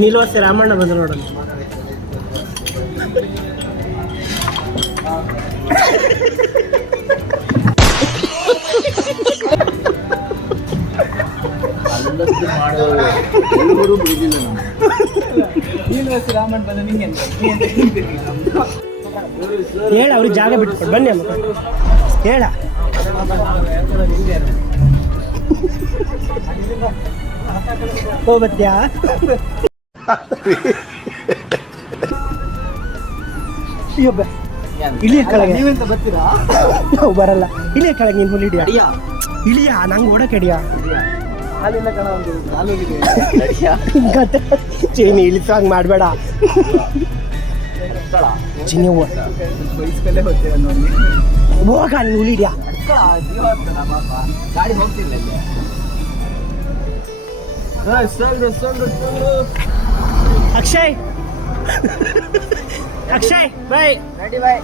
ನೀಲವಾಸಿ ರಾಮಣ್ಣ ಬಂದು ನೋಡೋಣ. ಹೇಳ ಅವ್ರಿಗೆ ಜಾಗ ಬಿಟ್ಕೊಡು ಬನ್ನಿ ಅಮ್ಮ ಹೇಳ. ಹೋಗ್ಬತ್ಯಾ ಇಳಿಯ ಕೆಳಗೆ ನೀವೆಂತ ಬರ್ತೀರಾ? ನಾವು ಬರಲ್ಲ. ಇಳಿಯ ಕೆಳಗೆ ನೀನು ಹುಲಿಡಿಯಾ ಇಳಿಯ ನಂಗೆ ಓಡಕ್ಕೆ ಹಿಡಿಯಾ ಚೀನಿ ಇಳಿಸಂಗ್ ಮಾಡಬೇಡ ಚಿನಿ ಹೋಗ ನೀನು ಹುಲಿಡಿಯಾ ಗಾಡಿ ಹೋಗ್ತಿಲ್ಲ. ಅಕ್ಷಯ್ ಅಕ್ಷಯ್ ಬಾಯ್ ರೆಡಿ ಬಾಯ್.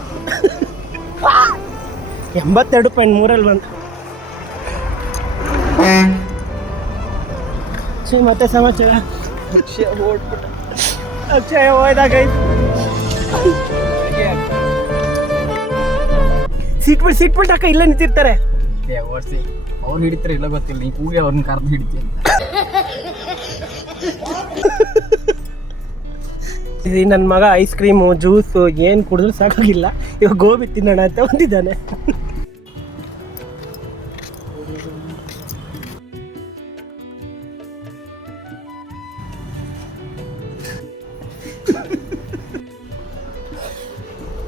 82.3 ಬಂತು. ಮತ್ತೆ ಸಮಾಚಾರ ಅಕ್ಷಯ್ ಹೋಯ್ದಾಗ ಸೀಟ್ ಬೆಲ್ಟ್ ಹಾಕ ಇಲ್ಲೇ ನಿಂತಿರ್ತಾರೆ. ಓಡಿಸಿ ಅವ್ರು ಹಿಡಿತಾರೆ ಇಲ್ಲ ಗೊತ್ತಿಲ್ಲ. ನೀ ಕೂಗಿ ಅವ್ರನ್ನ ಕರೆದು ಹಿಡಿತಿ ಅಂತ. ನನ್ನ ಮಗ ಐಸ್ ಕ್ರೀಮು ಜ್ಯೂಸು ಏನು ಕುಡಿದ್ರು ಸಾಕಾಗಿಲ್ಲ. ಇವಾಗ ಗೋಬಿ ತಿನ್ನೋಣ ಅಂತ ಬಂದಿದ್ದಾನೆ.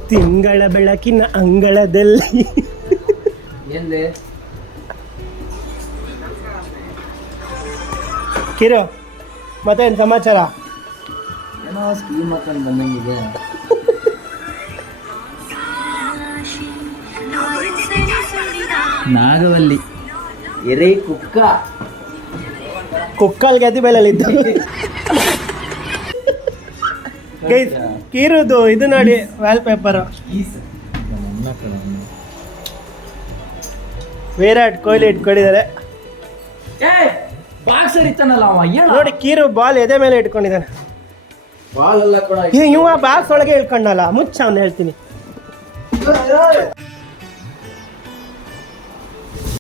ತಿಂಗಳ ಬೆಳಕಿನ ಅಂಗಳದಲ್ಲಿ ಕಿರು ಮತ್ತೇನು ಸಮಾಚಾರ? ಏನೋ ಸ್ಕೀಮ್ ಹಾಕೊಂಡು ಬಂದಂಗಿದೆ. ನಾಗವಲ್ಲಿ ಎರೆ ಕುಕ್ಕಲ್ ಗದಿ ಬೆಲೆಯಲ್ಲಿ ಇದ್ದು ಕೀರುದು ಇದು ನೋಡಿ ವಾಲ್ ಪೇಪರ್. ವಿರಾಟ್ ಕೊಹ್ಲಿ ಇಟ್ಕೊಂಡಿದ್ದಾರೆ ನೋಡಿ. ಕೀರು ಬಾಲ್ ಎದೆ ಮೇಲೆ ಇಟ್ಕೊಂಡಿದ್ದಾನೆ. ಇವ ಬಾಕ್ಸ್ ಒಳಗೆ ಇಳ್ಕೊಂಡಲ್ಲ ಮುಚ್ಚ ಅವ್ನು ಹೇಳ್ತೀನಿ.